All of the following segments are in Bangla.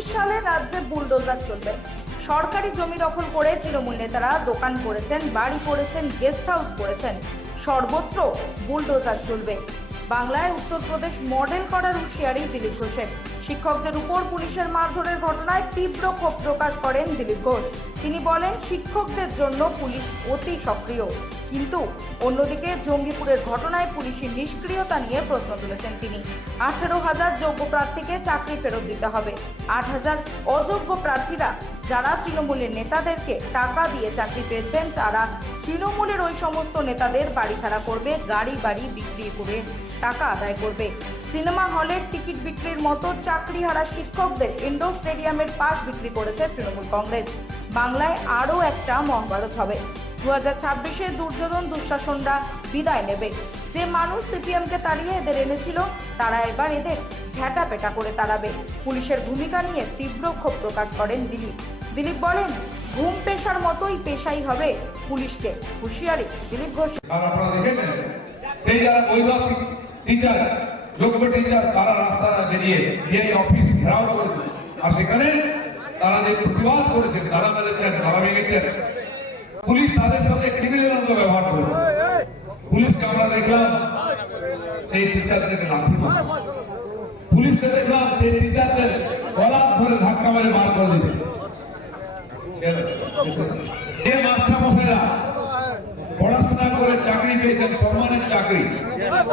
সালে রাজ্যে বুলডোজার চলবে। সরকারি জমি দখল করে তৃণমূল নেতারা দোকান করেছেন, বাড়ি করেছেন, গেস্ট হাউস করেছেন। সর্বত্র বুলডোজার চলবে। বাংলায় উত্তরপ্রদেশ মডেল করার হুঁশিয়ারি দিলীপ ঘোষের। শিক্ষকদের উপর পুলিশের মারধরের ঘটনায় তীব্র ক্ষোভ প্রকাশ করেন দিলীপ ঘোষ। তিনি বলেন, শিক্ষকদের জন্য পুলিশ অতি সক্রিয়। কিন্তু অন্যদিকে জঙ্গিপুরের ঘটনায় পুলিশের নিষ্ক্রিয়তা নিয়ে প্রশ্ন তুলেছেন তিনি। আঠেরো হাজার যোগ্য প্রার্থীকে চাকরি ফেরত দিতে হবে। আট হাজার অযোগ্য প্রার্থীরা যারা তৃণমূলের নেতাদেরকে টাকা দিয়ে চাকরি পেয়েছেন, তারা তৃণমূলের ওই সমস্ত নেতাদের বাড়ি ছাড়া করবে, গাড়ি বাড়ি বিক্রি করে টাকা আদায় করবে। সিনেমা হলের টিকিট বিক্রির মতো চাকরিহারা শিক্ষকদের ইন্ডোর স্টেডিয়ামের পাশ বিক্রি করেছে তৃণমূল কংগ্রেস। বাংলায় আরও একটা মহাভারত হবে। দু হাজার ছাব্বিশে দুর্যোধন দুঃশাসনরা বিদায় নেবে। যে মানুষ সিপিএমকে তাড়িয়ে এদের এনেছিল, তারা এবার এদের ঝ্যাটা পেটা করে তাড়াবে। পুলিশের ভূমিকা নিয়ে তীব্র ক্ষোভ প্রকাশ করেন দিলীপ। দিলীপ বলেন, ঘুম পেশার মতোই পেশাই হবে পুলিশকে। হুঁশিয়ারি, দিলীপ ঘোষ। সেই যারা বৈধ টিচার যোগ্য টিচার তারা রাস্তায় বেরিয়ে অফিস ঘেরাও করেছে আর সেখানে তারা যে প্রতিবাদ করেছেন তারা মেরেছেন তারা ভেঙেছেন পুলিশ তাদের সাথে ক্রিমিনাল মতো ব্যবহার করেছে। পুলিশকে আমরা দেখলাম, সেই টিচারদেরকে লাঠি পুলিশকে দেখলাম, সেই টিচারদের গলা ধরে ধাক্কা মেরে বার করে দিতে যে মাস্টারমশাইরা পড়াশোনা করে চাকরি পেয়েছেন, সম্মানের চাকরি,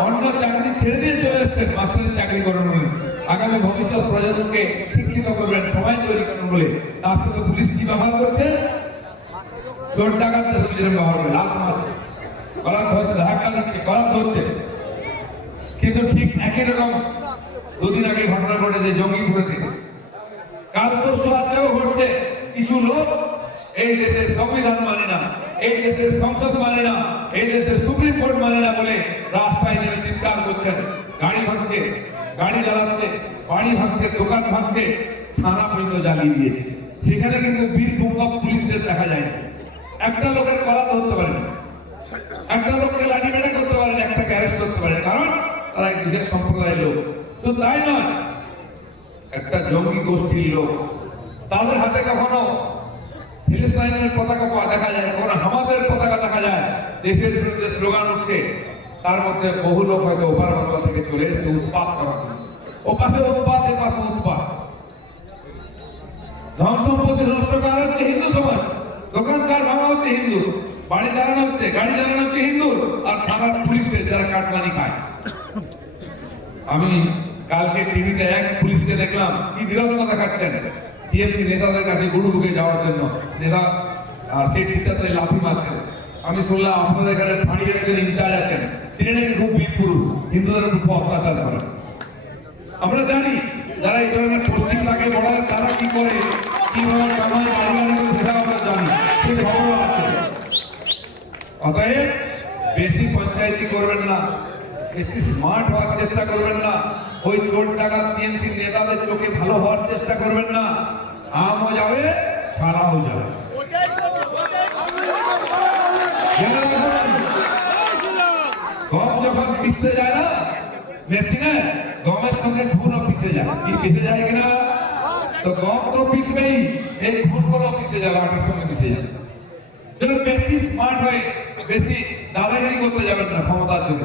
অন্য চাকরি ছেড়ে দিয়ে চলে এসছেন, মাস্টারের চাকরি করেন উনি আগামী ভবিষ্যৎ প্রজন্মকে শিক্ষিত করবেন, সবাই তৈরি করবেন বলে তার সাথে পুলিশ কি ব্যবহার করছে। চোর ডাকাতদের সাথে ব্যবহার করে লাভ মারছে গলা ধরছে, ধাক্কা দিচ্ছে গলা ধরছে। কিন্তু ঠিক একই রকম দুদিন আগে ঘটনা ঘটেছে জঙ্গিপুরে থেকে কাল পরশু আজকেও ঘটছে। কিছু লোক এই দেশের সংবিধান মানে না, এই দেশের সংসদ মানে না, এই দেশের সুপ্রিম কোর্ট মানে না বলে রাস্তায় নেমে চিৎকার করছেন। গাড়ি ভাঙছে গাড়ি জ্বালাচ্ছে বাড়ি ভাঙছে দোকান ভাঙছে থানা পর্যন্ত জ্বালিয়ে দিয়েছে। সেখানে কিন্তু বীর পুঙ্গা পুলিশদের দেখা যায়। একটা লোকের কলা ধরতে পারে। একটা লোককে লাঠি মেরে করতে পারে না, একটাকে অ্যারেস্ট করতে পারে কারণ তারা এক বিশেষ সম্প্রদায়ের লোক। শুধু তাই নয় একটা জঙ্গি গোষ্ঠীর লোক। তাদের হাতে কখনো ফিলিস্তাইনের পতাকা দেখা যায় কখনো হামাসের পতাকা দেখা যায়। দেশের বিরুদ্ধে স্লোগান উঠছে তার মধ্যে বহু লোক হয়তো ওপার বাংলা থেকে চলে এসেছে, উৎপাত জন্য। ও পাশে উৎপাত, এ পাশে উৎপাত। ধন সম্পত্তি নষ্ট করা হচ্ছে হিন্দু সমাজ। দোকানকার ভাঙা হচ্ছে হিন্দু, বাড়ি জ্বালানো হচ্ছে, গাড়ি জ্বালানো হচ্ছে হিন্দু, আর খারাপ পুলিশদের যারা কাটমানি খায়। আমি কালকে টিভিতে এক পুলিশকে দেখলাম, কি বিরক্ত দেখাচ্ছেন। টিএমসি নেতাদের কাছে গুরু বুকে যাওয়ার জন্য। নেতা, আর সেই টিচারদের লাফি মারছেন। আমি শুনলাম আপনাদের এখানে ফাঁড়ির একজন ইনচার্জ আছেন। তিনি নাকি খুব বীর পুরুষ, হিন্দুদের উপর অত্যাচার করেন আমরা জানি যারা এই ধরনের পোস্টিং থাকে বর্ডারে তারা কি করে, কীভাবে কামাই আমরা জানি অতএব বেশি পঞ্চায়েতি করবেন না, বেশি স্মার্ট হওয়ার চেষ্টা করবেন না, ওই চোর টাকা টিএমসি নেতাদের চোখে ভালো হওয়ার চেষ্টা করবেন না আমও যাবে ছাড়াও যাবে জেনে রাখুন, গম যখন পিসতে যায় না মেশিনে গমের সঙ্গে খুনও পিসে যায়। পিসে যায় যাবে আটার সঙ্গে পিসে যাবে যেন বেশি স্মার্ট হয়ে বেশি দাদাগিরি করতে যাবেন না ক্ষমতার জন্য।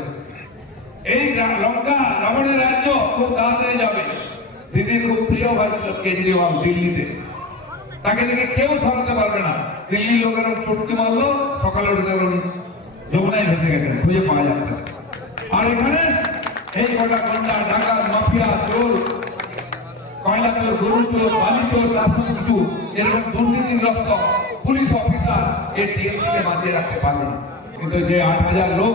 এই লঙ্কা রাবণের রাজ্য খুব তাড়াতাড়ি যাবে। দিদির খুব প্রিয় হয়েছিল কেজরিওয়াল দিল্লিতে। তাকে দেখে কেউ সরাতে পারবে না। দিল্লির লোকেরা চটকি মারলো, সকালে উঠে যমুনায় ভেসে গেছে, খুঁজে পাওয়া যাচ্ছে না। আর এখানে এই কটা গন্ডা ডাকাত মাফিয়া চোর, কয়লা চোর, গরু চোর, বালি চোর রাষ্ট্রপতি এরকম দুর্নীতিগ্রস্ত পুলিশ অফিসার এই টিএমসি কে বাঁচিয়ে রাখতে পারবে কিন্তু যে আট হাজার লোক,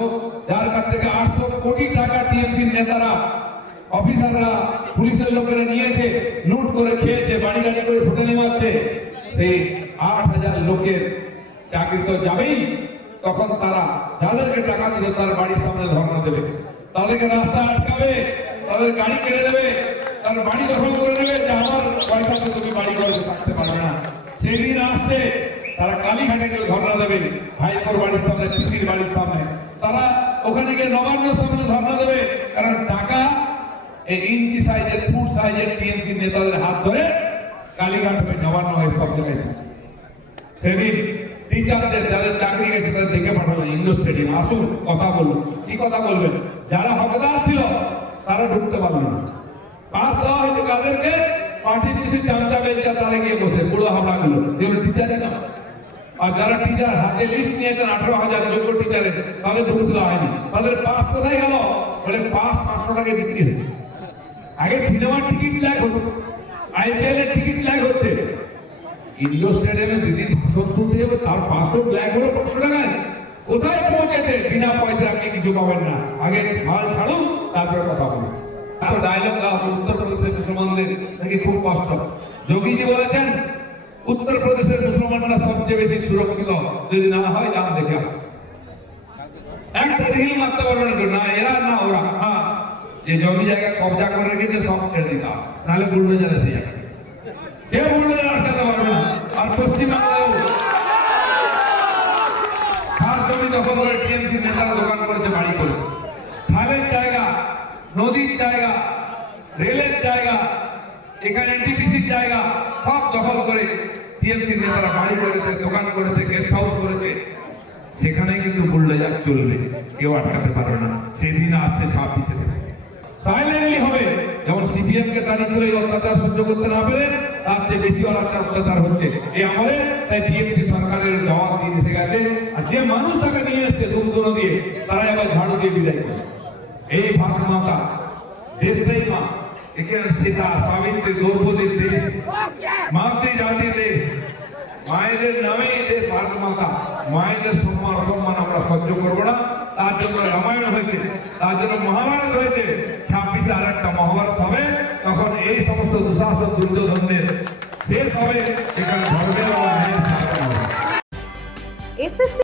যার কাছ থেকে আটশো কোটি টাকা টিএমসি নেতারা, অফিসাররা পুলিশের লোকেরা নিয়েছে, লুট করে খেয়েছে, বাড়ি গাড়ি করে ঢুকে নেওয়াচ্ছে সেই আট হাজার লোকের চাকরি তো যাবেই, তখন তারা যাদেরকে টাকা দিতে তার বাড়ির সামনে ধর্ণা দেবে। তাদেরকে রাস্তা আটকাবে, তাদের গাড়ি কেড়ে নেবে তার বাড়ি দখল করে নেবে, যে আমার পয়সাতে তুমি বাড়ি করে থাকতে পারবে না। সেদিন আসছে, তারা কালীঘাটে গিয়ে ধর্ণা দেবে ভাইপোর বাড়ির সামনে, পিসির বাড়ির সামনে। তারা ওখানে গিয়ে নবান্ন সামনে ধর্ণা দেবে, কারণ টাকা এই ইঞ্চি সাইজের, ফুট সাইজের টিএমসি নেতাদের হাত ধরে কালীঘাট হয়ে নবান্ন হয়ে সব জায়গায় সেদিন টিচারদের যাদের চাকরি গেছে তাদের দেখে পাঠানো ইন্ডো স্টেডিয়াম। আসুন, কথা বলুন। কি কথা বলবেন? যারা হকদার ছিল, তারা ঢুকতে পারল না। পাস দেওয়া হয়েছে কাদেরকে? পার্টির কিছু চামচা বেলচা তারা গিয়ে বসে। বুড়ো হামলাগুলো। যেগুলো টিচারই না। আর যারা টিচার হাতে লিস্ট নিয়েছেন আঠারো হাজার যোগ্য টিচারের তাদের ঢুকতে হয়নি। তাদের পাস কোথায় গেল? বলে পাস পাঁচশো টাকায় বিক্রি হয়েছে। আগে সিনেমার টিকিট ব্ল্যাক হতো। আইপিএল এর টিকিট ব্ল্যাক হচ্ছে। ইন্ডো স্টেডিয়ামে দিদি ভাষণ শুনতে যাবে, তার পাঁচশো ব্ল্যাক হলো পাঁচশো টাকায়। কোথায় পৌঁছেছে? বিনা পয়সা আপনি কিছু পাবেন না। আগে মাল ছাড়ুন, তারপরে কথা বলুন। এত ডায়লগ দেওয়া উত্তরপ্রদেশের মুসলমানদের, নাকি খুব কষ্ট? যোগীজি বলেছেন, উত্তরপ্রদেশের মুসলমানরা সবচেয়ে বেশি সুরক্ষিত। যদি না হয়, যান দেখে। একটা ঢিল মারতে পারবে না এরা না ওরা। হ্যাঁ যে জমি জায়গা কবজা করে রেখেছে, সব ছেড়ে দিতাম নাহলে বুলডোজার এসে যাবে কেউ বুলডোজার আটকাতে পারবে না আর পশ্চিমবাংলায় খাস জমি দখল করে টিএমসি নেতারা দোকান করেছে বাড়ি করে। খালের জায়গা, নদীর জায়গা, রেলের জায়গা, এখানে এনটিপিসির জায়গা, সব দখল করে টিএমসি নেতারা বাড়ি করেছে, দোকান করেছে গেস্ট হাউস করেছে। সেখানে কিন্তু বুলডোজার চলবে, কেউ আটকাতে পারবে না। সেদিন আসছে ছাব্বিশে হবে যেমন সিপিএম কে তাড়িয়েছিল এই অত্যাচার সহ্য করতে না পেরে তার চেয়ে বেশি অত্যাচার অত্যাচার হচ্ছে। এই আমলে তাই টিএমসি সরকারের জবাব দিয়ে এসে গেছে। আর যে মানুষ তাকে নিয়ে এসছে দুমদুন দিয়ে, তারা এবার ঝাড়ু দিয়ে বিদায় এই ভারত মাতা, দেশটাই মা। এখানে সীতা সাবিত্রী দ্রৌপদীর দেশ, মাতৃ দেশ, মায়েদের নামেই দেশ ভারত মাতা। মায়েদের সম্মান অসম্মান আমরা সহ্য করব না। তার জন্য রামায়ণ হয়েছে, তার জন্য মহাভারত হয়েছে। ছাব্বিশে আর একটা মহাভারত হবে, তখন এই সমস্ত দুঃশাসন দুর্যোধনের শেষ হবে। এখানে ধর্মের এসএসসি